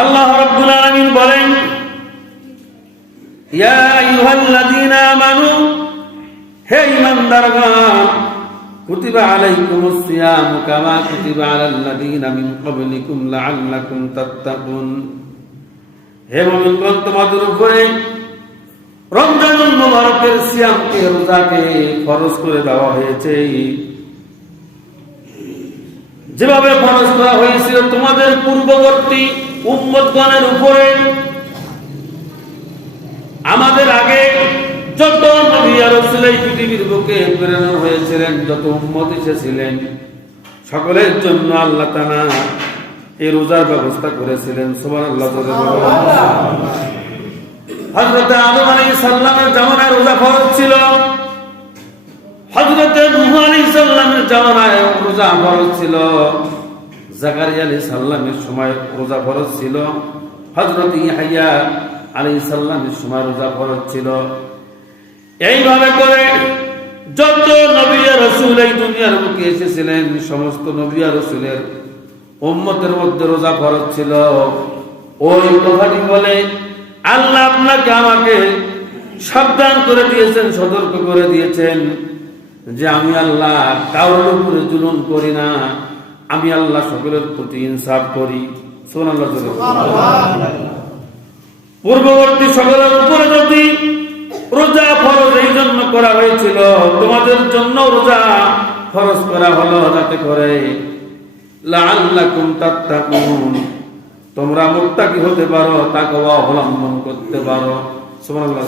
আল্লাহ রাব্বুল আলামিন বলেন, ইয়া আইয়ুহাল্লাযীনা আমানু, হে ঈমানদারগণ, কুতিবা আলাইকুমুস সিয়াম কামা কুতিবা আলাল লাযীনা মিন ক্বাবলিকুম লাআল্লাকুম তাত্তাকুন। হে মুমিনগণ, তোমাদের উপরে রমজানুল মুবারকের সিয়ামকে, রোজাকে ফরজ করে দেওয়া হয়েছে। যেভাবে ফরজ করা হয়েছিল, তোমাদের পূর্ববর্তী উম্মতগণের উপরে আমাদের আগে যত নবী আর এই পৃথিবীর বুকে প্রেরণ হয়েছিলেন, যত উম্মত এসেছিলেন, সকলের জন্য আল্লাহ তাআলা এই রোজার ব্যবস্থা করেছিলেন। সুবহানাল্লাহ। হযরত আদম আলাইহিস সালামের জামানায় রোজা ফরজ ছিল। হযরত নূহ আলাইহিস সালামের জামানায় রোজা ফরজ ছিল। জাকারিয়া আলাইহিস সালামের সময় রোজা ফরজ ছিল। হযরত ইয়াহইয়া আলাইহিস সালামের সময় রোজা ফরজ ছিল। এইভাবে করে যত নবী আর রাসূল এই দুনিয়ার বুকে এসেছিলেন, সমস্ত নবিয়া রাসূলের উম্মতের মধ্যে রোজা ফরজ ছিল। ওই কথাটি বলে, আল্লাহ আপনাকে আমাকে সাবধান করে দিয়েছেন, সতর্ক করে দিয়েছেন যে আমি আল্লাহ কারোর উপরে জুলুম করি না। আমি আল্লাহ সকলের প্রতি ইনসাফ করি। পূর্ববর্তী সকলের উপরে যদি রোজা ফরজ এই জন্য করা হয়েছিল তোমাদের জন্য রোজা ফরজ করা হলো যাতে করে তাত্তাকুন তোমরা মুত্তাকি হতে পারো তাকে অবলম্বন করতে পারো। সুবহানাল্লাহ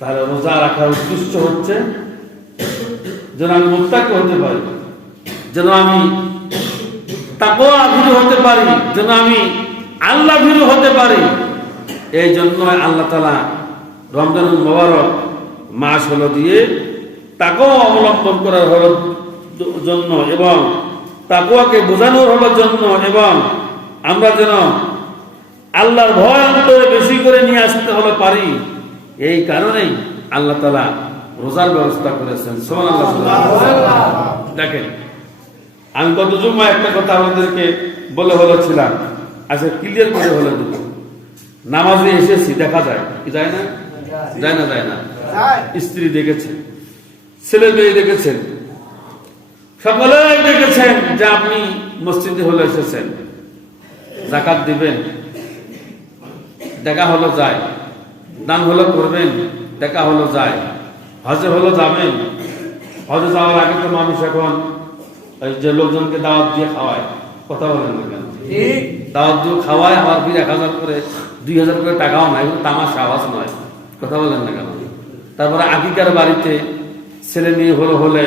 তাহলে রোজা রাখার উদ্দেশ্য হচ্ছে যেন আমি মুত্তাকি হতে পারি, যেন আমি তাকওয়া ভীরু হতে পারি, যেন আমি আল্লাহ ভীরু হতে পারি। এই জন্য আল্লাহ তালা রমজানুল মোবারক মাস হলো দিয়ে তাকেও অবলম্বন করার হলো জন্য এবং তাকুয়াকে বোঝানোর হলো জন্য এবং আমরা যেন আল্লাহর ভয় অন্তরে বেশি করে নিয়ে আসতে হলে পারি। এই কারণেই আল্লাহ তালা রোজার ব্যবস্থা করেছেন। দেখেন, আমি গত জুম্মা একটা কথা আমাদেরকে বলে বলেছিলাম। আচ্ছা ক্লিয়ার করে হলে দুটো নামাজে এসেছি, দেখা যায় কি যায় না? যায় না যায় না? স্ত্রী দেখেছেন, ছেলে মেয়ে দেখেছেন, সকলে দেখেছেন যে আপনি মসজিদে হলে এসেছেন। জাকাত দিবেন, দেখা হলো যায়, দান হলো করবেন, দেখা হলো যায়। হজে হলো যাবেন হজে যাওয়ার আগে তো মানুষ এখন ওই যে লোকজনকে দাওয়াত দিয়ে খাওয়ায়। কথা বলেন না কেন? দাওয়াত দিয়ে খাওয়ায় আবার ফির এক হাজার করে দুই হাজার করে টাকাও নাই তামাশা আওয়াজ নয়। কথা বলেন না কেন? তারপরে আগিকার বাড়িতে ছেলে মেয়ে হলো হলে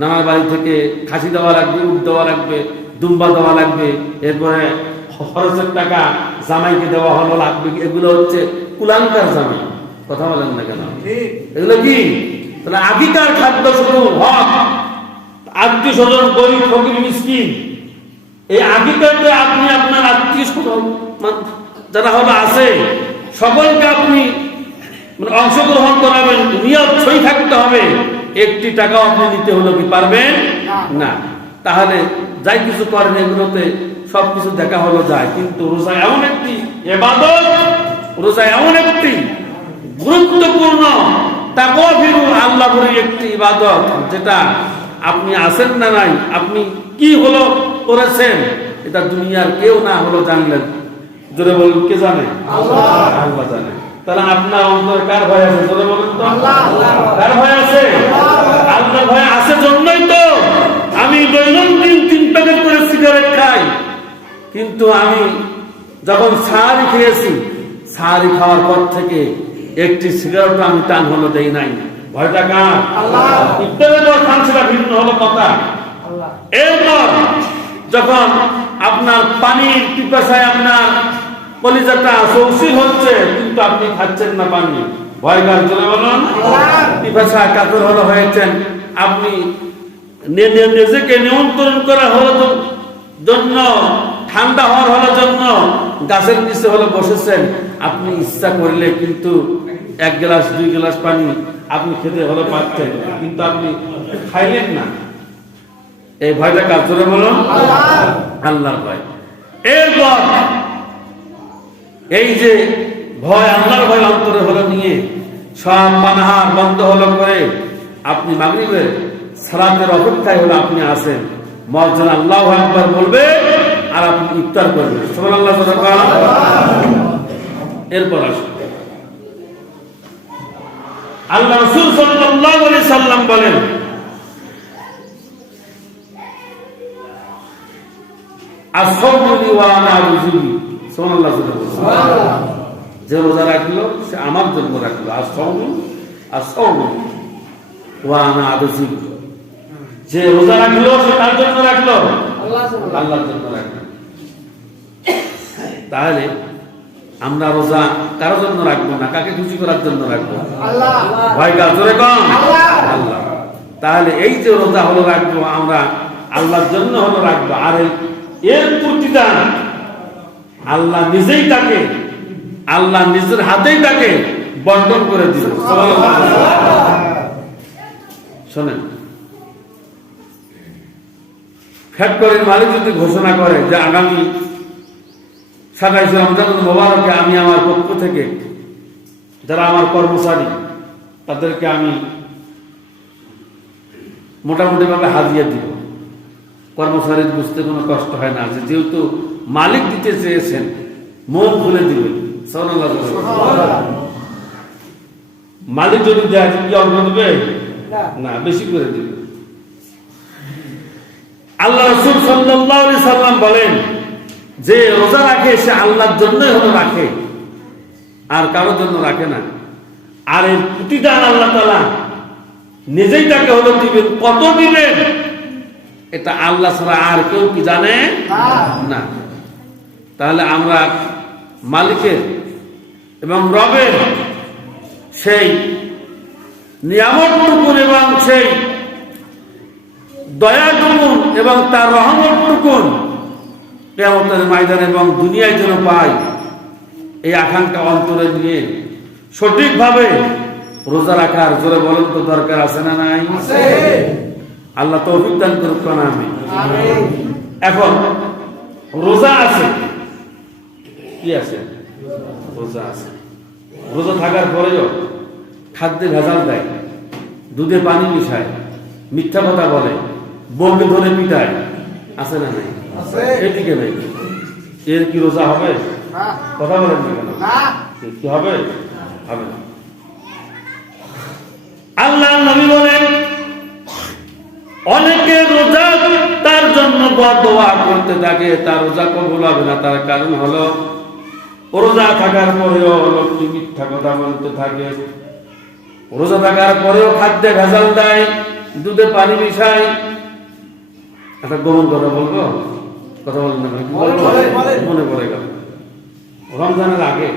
নানার বাড়ি থেকে খাসি দেওয়া লাগবে উট দেওয়া লাগবে দুম্বা দেওয়া লাগবে এরপরে খরচের টাকা জামাইকে দেওয়া হলো লাগবে। এগুলো হচ্ছে কুলাঙ্কার জামাই। কথা বলেন না কেন? এগুলো কি? তাহলে আগিকার খাদ্য শুধু হক আত্মীয় স্বজন গরিব ফকির মিসকিন। এই আগিকারতে আপনি আপনার আত্মীয় স্বজন যারা হলো আছে সকলকে আপনি মানে অংশগ্রহণ করাবেন নিয়ত সই থাকতে হবে। একটি টাকাও আপনি নিতে হলো কি পারবেন? না। তাহলে যাই কিছু করেন এগুলোতে সবকিছু দেখা হলো যায়। কিন্তু রোজা এমন একটি এবাদত রোজা এমন একটি গুরুত্বপূর্ণ। তাকওয়া ফিরু আল্লাহ একটি ইবাদত যেটা আপনি আছেন না নাই আপনি কি হলো করেছেন এটা দুনিয়ার কেউ না হলো জানলেন। জোরে বলুন কে জানে? আল্লাহ। জানে। তাহলে আপনার অন্তরে কার ভয় আছে? জোরে বলুন তো। কার ভয় আছে? আল্লাহ। ভয় আছে জন্যই তো। আমি দৈনন্দিন তিন প্যাকেট করে সিগারেট খাই। কিন্তু আমি যখন সারি খেয়েছি সারি খাওয়ার পর থেকে একটি সিগারেট আমি টান হলো দেই নাই। ভয়টা কার? ইফতারের পর খানছিলা ভিন্ন হলো কথা। এরপর যখন আপনার পানির পিপাসায় আপনার কলিজাটা সৌসির হচ্ছে কিন্তু আপনি খাচ্ছেন না পানি। ভয় কার? চলে বলুন। পিপাসা কাতর হলো হয়েছেন। আপনি নিজেকে নিয়ন্ত্রণ করা হলো তো- জন্য ঠান্ডা হওয়ার হলো জন্য গাছের নিচে হলো বসেছেন। আপনি ইচ্ছা করলে কিন্তু এক গ্লাস, দুই গ্লাস পানি আপনি খেতে হলে পাচ্ছেন কিন্তু আপনি খাইলেন না। এই ভয়টা কার জোরে বলুন? আল্লাহর ভয়। এরপর এই যে ভয়, আল্লাহর ভয় অন্তরে হলো নিয়ে সব মানহার বন্ধ হলো করে আপনি মাগরিবের সালাতের অপেক্ষায় হলো আপনি আসেন মসজিদ আল্লাহ একবার বলবে আর আপনি ইফতার করবেন। আল্লাহ এরপর আসুন। আল্লাহ রসুল সাল্লাল্লাহু আলাইহি সাল্লাম বলেন ওয়া আনা রুজুলি। সুবহানাল্লাহ সুবহানাল্লাহ যে রোজা রাখল সে আমার জন্য রাখল। সৌম আর সৌম ওয়ানা আদসিব যে রোজা রাখল সে তার জন্য রাখল? আল্লাহর জন্য রাখল। তাহলে আমরা রোজা কারোর জন্য রাখব না? কাকে খুশি করার জন্য রাখব? ভয় কাজ জোরে কম আল্লাহ। তাহলে এই যে রোজা হলো রাখব আমরা আল্লাহর জন্য হলো রাখব। আর এই এর প্রতিদান আল্লাহ নিজেই তাকে আল্লাহ নিজের হাতেই তাকে বন্টন করে দিল। শোনেন। ফ্যাক্টরির মালিক যদি ঘোষণা করে যে আগামী সাতাইশ রমজান মোবারকে আমি আমার পক্ষ থেকে যারা আমার কর্মচারী তাদেরকে আমি মোটামুটি ভাবে হাজিয়ে দিব। কর্মচারীর বুঝতে কোনো কষ্ট হয় না। যে যেহেতু মালিক দিতে চেয়েছেন মন খুলে দিবে মালিক যদি দেয় কি অর্ঘ দেবে? না। বেশি করে দিবে। আল্লাহ রসুল সাল্লাহ সাল্লাম বলেন যে রোজা রাখে সে আল্লাহর জন্যই হলো রাখে। আর কারোর জন্য রাখে না। আর এর প্রতিদান আল্লাহ তালা নিজেই তাকে হলো দিবেন। কত দিবেন? এটা আল্লাহ ছাড়া আর কেউ কি জানে? না। তাহলে আমরা মালিকের এবং রবের সেই নিয়ামতটুকুন এবং সেই দয়াটুকুন এবং তার রহমতটুকুন কেমতের ময়দান এবং দুনিয়ায় যেন পাই এই আকাঙ্ক্ষা অন্তরে নিয়ে সঠিকভাবে রোজা রাখার জোরে বলেন তো দরকার আছে না নাই? আল্লাহ তো অভিজ্ঞান করুক না আমি এখন রোজা আছে। কি আছে? রোজা আছে। রোজা থাকার পরেও খাদ্যে ভেজাল দেয় দুধে পানি মিশায় মিথ্যা কথা বলে বউকে ধরে পিটায় আছে না নাই? এদিকে নেই এর কি রোজা হবে? কথা বলেন না কেন? কি হবে? হবে আল্লাহ নবী বলেন অনেকে রোজা তার জন্য দোয়া করতে থাকে তার রোজা কবুল হবে না তার কারণ হলো রোজা থাকার পরেও লোকটি মিথ্যা কথা বলতে থাকে। রোজা থাকার পরেও খাদ্যে ভেজাল দেয় দুধে পানি মিশায়। একটা গোমন কথা বলব? কথা বলেন না মনে পড়ে গেল। রমজানের আগে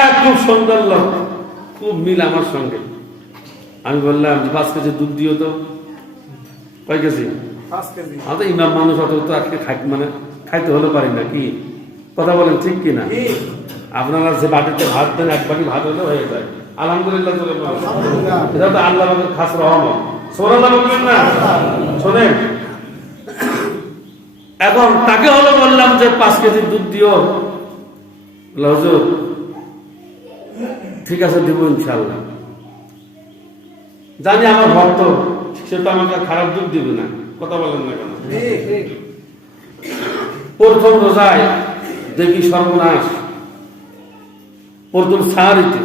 এক খুব সুন্দর লোক খুব মিল আমার সঙ্গে। আমি বললাম পাঁচ কেজি দুধ দিও তো। কয় কেজি? আমি তো ইমাম মানুষ অত তো আজকে খাই মানে খাইতে হলে পারি না কি? কথা বলেন ঠিক কি? না আপনারা যে বাটিতে ভাত দেন এক বাটি ভাত হলে হয়ে যায়। আলহামদুলিল্লাহ এটা তো আল্লাহ খাস রহমত। বলবেন না? শোনেন। এখন তাকে হলো বললাম যে, পাঁচ কেজি দুধ দিও। হুজুর, ঠিক আছে, দিব ইনশাল্লাহ জানি আমার ভক্ত, সে তো আমাকে খারাপ দুধ দিবে না, কথা বলেন না কেন? প্রথম রোজায় দেখি সর্বনাশ, প্রথম সাহারিতে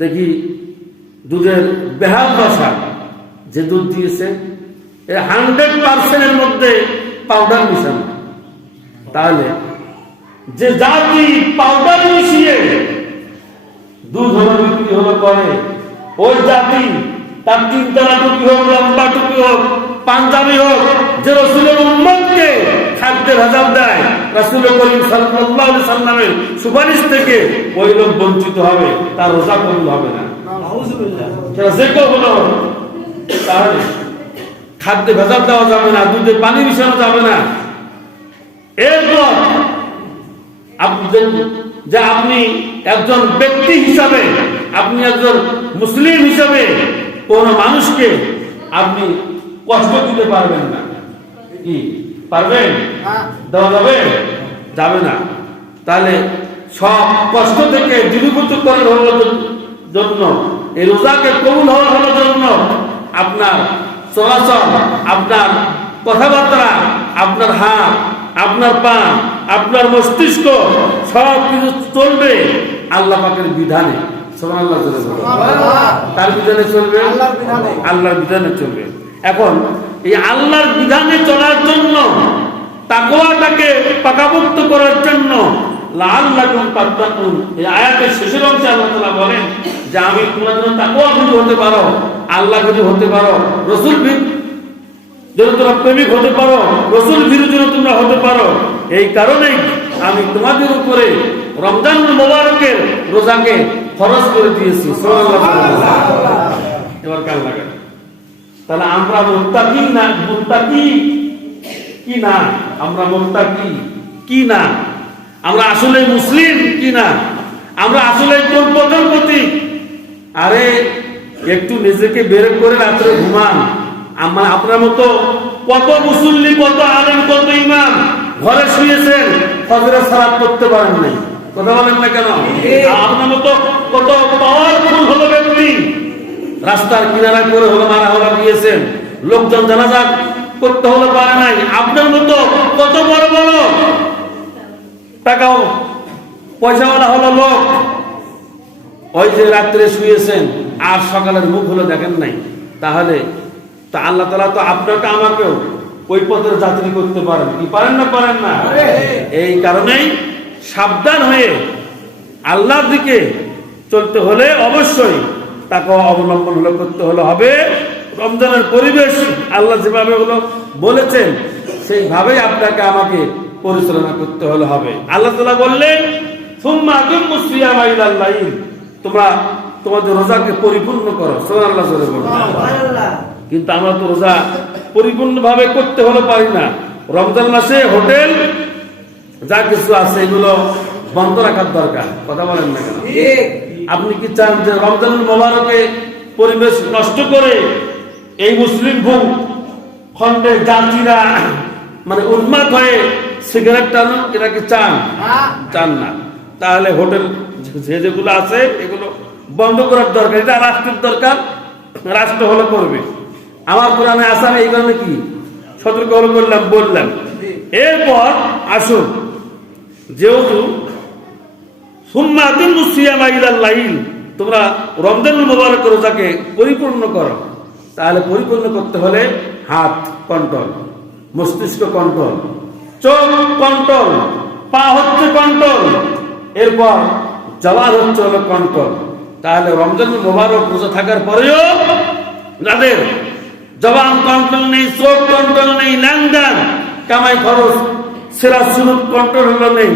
দেখি দুধের বেহাল দশা, যে দুধ দিয়েছে হান্ড্রেড পার্সেন্টের মধ্যে পাউডার মিশানো তাহলে যে জাতি পাউডার মিশিয়ে দুধ হলো বিক্রি হলো করে ওই জাতি তার তিনতলা টুপি হোক লম্বা টুপি হোক পাঞ্জাবি হোক যে রসুলের উম্মতকে খাদ্যের হাজার দেয় রসুল করিম আলাইহি সাল্লামের সুপারিশ থেকে ওই লোক বঞ্চিত হবে তার রোজা কবুল হবে না। যে কেউ হলো তাহলে খাদ্যে ভেজাল দেওয়া যাবে না দুধে পানি মিশানো যাবে না। এরপর যে- আপনি একজন ব্যক্তি হিসাবে আপনি একজন মুসলিম হিসাবে কোন মানুষকে আপনি কষ্ট দিতে পারবেন না। কি? পারবেন? হ্যাঁ। দেওয়া যাবে? যাবে না। তাহলে সব কষ্ট থেকে দূরীভূত করে হলো জন্য এই রোজাকে কবুল হওয়ার জন্য আপনার চলাচল আপনার কথাবার্তা আপনার হাত আপনার পা আপনার মস্তিষ্ক সব কিছু চলবে আল্লাহ পাকের বিধানে। তার বিধানে চলবে? আল্লাহর বিধানে। চলবে। এখন এই আল্লাহর বিধানে চলার জন্য তাকওয়াটাকে পাকাপোক্ত করার জন্য শেষের যে আমি হতে পারো, আল্লাহ হতে পারো, রসুল প্রেমিক হতে পারো, রসুল ভীরু তোমরা হতে পারো। এই কারণেই আমি তোমাদের উপরে রমজান মোবারকের রোজাকে খরচ করে দিয়েছি। এবার কাল তাহলে আমরা মুত্তাকি না কি না? আমরা মুত্তাকি কি না? আমরা আসলে মুসলিম কি না আমরা আসলে কোন পথের প্রতীক আরে, একটু নিজেকে বের করে রাত্রে ঘুমান। আমার, আপনার মতো কত মুসল্লি, কত আলেম, কত ইমাম ঘরে শুয়েছেন ফজরের সালাত করতে পারেন নাই। কথা বলেন না কেন? আপনার মতো কত পাওয়ারফুল হলো ব্যক্তি। রাস্তার কিনারা করে হলো মারা হলো গিয়েছেন লোকজন জানাজা করতে হলো, পারে নাই। আপনার মতো কত বড় বড় টাকাও পয়সাওয়ালা হলো লোক। ওই যে রাত্রে শুয়েছেন আর সকালের মুখ হলো দেখেন নাই। তাহলে তা আল্লাহ তালা তো আপনাকে আমাকেও ওই পথের যাত্রী করতে পারেন। কি পারেন না পারেন না? এই কারণেই সাবধান হয়ে আল্লাহর দিকে চলতে হলে অবশ্যই তাকে অবলম্বন হলো করতে হলে হবে। রমজানের পরিবেশ আল্লাহ যেভাবে হলো বলেছেন সেইভাবেই আপনাকে আমাকে পরিচালনা করতে হলে হবে। আল্লাহ তালা বললেন তোমরা তোমাদের রোজাকে পরিপূর্ণ করো। বলো কিন্তু আমরা তো রোজা পরিপূর্ণভাবে করতে হলে পারি না। রমজান মাসে হোটেল যা কিছু আছে এগুলো বন্ধ রাখার দরকার। কথা বলেন না কেন? আপনি কি চান যে রমজান মোবারকে পরিবেশ নষ্ট করে এই মুসলিম ভূ খণ্ডে যাত্রীরা মানে উন্মাদ হয়ে সিগারেট টানুন এটা কি চান চান না। তাহলে হোটেল যে যেগুলো আছে এগুলো বন্ধ করার দরকার। এটা রাষ্ট্রের দরকার রাষ্ট্র হলো করবে। আমার কোরআনে আসামে এই কারণে কি? সতর্ক হলো করলাম বললাম। এরপর আসুন। যেহেতু সুম্মা আতিমু সিয়ামা ইলাল লাইল তোমরা রমজানুল মুবারক রোজাকে পরিপূর্ণ করো। তাহলে পরিপূর্ণ করতে হলে হাত কন্ট্রোল মস্তিষ্ক কন্ট্রোল। চোখ কন্ট্রোল পা হচ্ছে কন্ট্রোল এরপর জবান হচ্ছে হলো কন্ট্রোল। তাহলে রমজানুল মুবারক রোজা থাকার পরেও যাদের জবান কন্ট্রোল নেই চোখ কন্ট্রোল নেই লেনদেন কামাই খরচ সেরা সুরুপ কন্ট্রোল হলো নেই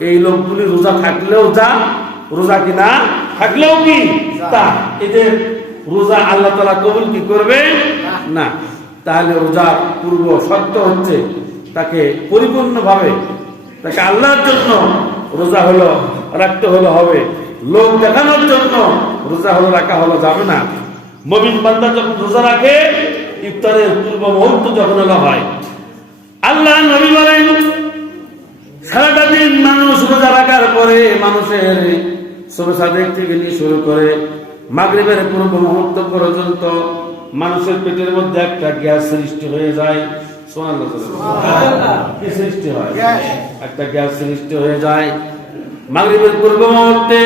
এই লোকগুলি রোজা থাকলেও যা রোজা কি না থাকলেও কি? তা এদের রোজা আল্লাহ তালা কবুল কি করবে? না। তাহলে রোজা পূর্ব শর্ত হচ্ছে তাকে পরিপূর্ণভাবে, তাকে আল্লাহর জন্য রোজা হলো, রাখতে হলো হবে লোক দেখানোর জন্য রোজা হলো, রাখা হলো, যাবে না মবিন বান্দা যখন রোজা রাখে, ইফতারের পূর্ব মুহূর্ত যখন হলো হয়, আল্লাহ নবী বলেন, সারাটা দিন মানুষ রোজা রাখার পরে মানুষের সরসা দেখতে গেলে শুরু করে মাগরিবের পূর্ব মুহূর্ত পর্যন্ত মানুষের পেটের মধ্যে একটা গ্যাস সৃষ্টি হয়ে যায়। কি সৃষ্টি হয়। একটা গ্যাস সৃষ্টি হয়ে যায়। মাগরিবের পূর্ব মুহূর্তে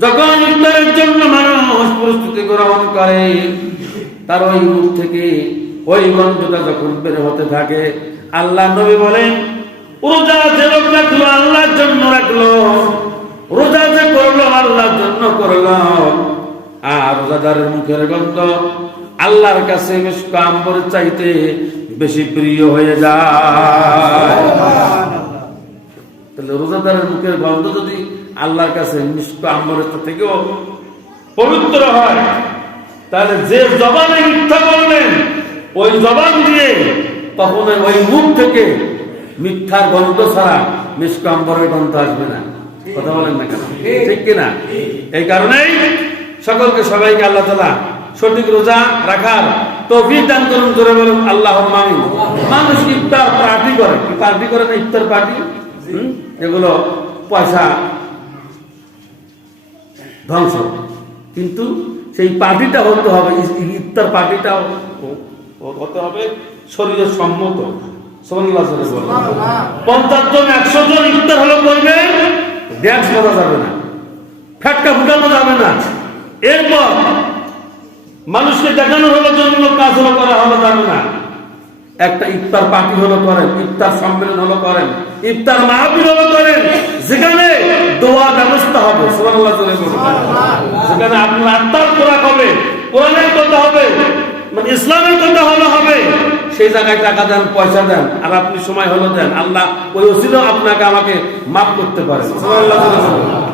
যখন ইফতারের জন্য মানুষ প্রস্তুতি গ্রহণ করে তার ওই মুখ থেকে ওই গন্ধটা যখন বের হতে থাকে আল্লাহ নবী বলেন রোজা যে লোক রাখল আল্লাহর জন্য রাখল রোজা যে করল আল্লাহর জন্য করল আর রোজাদারের মুখের গন্ধ আল্লাহর কাছে বেশ কাম্বর চাইতে বেশি প্রিয় হয়ে যায়। তাহলে রোজাদারের মুখের গন্ধ যদি আল্লাহর কাছে থেকেও পবিত্র হয়, তাহলে যে জবানে মিথ্যা বললেন ওই জবান দিয়ে তখন ওই মুখ থেকে মিথ্যার গন্ধ ছাড়া মিষ্ক আম্বরের গন্ধ আসবে না। কথা বলেন না কেন? ঠিক কিনা? এই কারণেই সকলকে সবাইকে আল্লাহ তালা সঠিক রোজা রাখার তৌফিক দান করুন, জোরে বলুন আল্লাহ মামিন মানুষ ইফতার পার্টি করে। পার্টি করে না ইফতার পার্টি? এগুলো পয়সা ধ্বংস। কিন্তু সেই পার্টিটা হতে হবে ইফতার পার্টিটাও হ- হতে হবে শরীরের সম্মত। পঞ্চাশ জন, একশো জন ইফতার হলো করবে ড্যান্স করা যাবে না। ফ্যাটকা ফুটানো যাবে না। এরপর মানুষকে দেখানো হলো জন্য কাজ হলো, করা হলো যাবে না। একটা ইফতার পার্টি হলো, করেন। ইফতার সম্মেলন হলো, করেন। ইফতার মাহফিল হলো, করেন। যেখানে দোয়া ব্যবস্থা হবে, সুবহানাল্লাহ যেখানে আপনার আত্মার খোরাক হবে, কোরআনের কথা হবে মানে ইসলামের কথা হলো, হবে। সেই জায়গায় টাকা দেন, পয়সা দেন, আর আপনি সময় হলো দেন। আল্লাহ ওই ওসিলেও আপনাকে আমাকে মাফ করতে পারে, সুবহানাল্লাহ।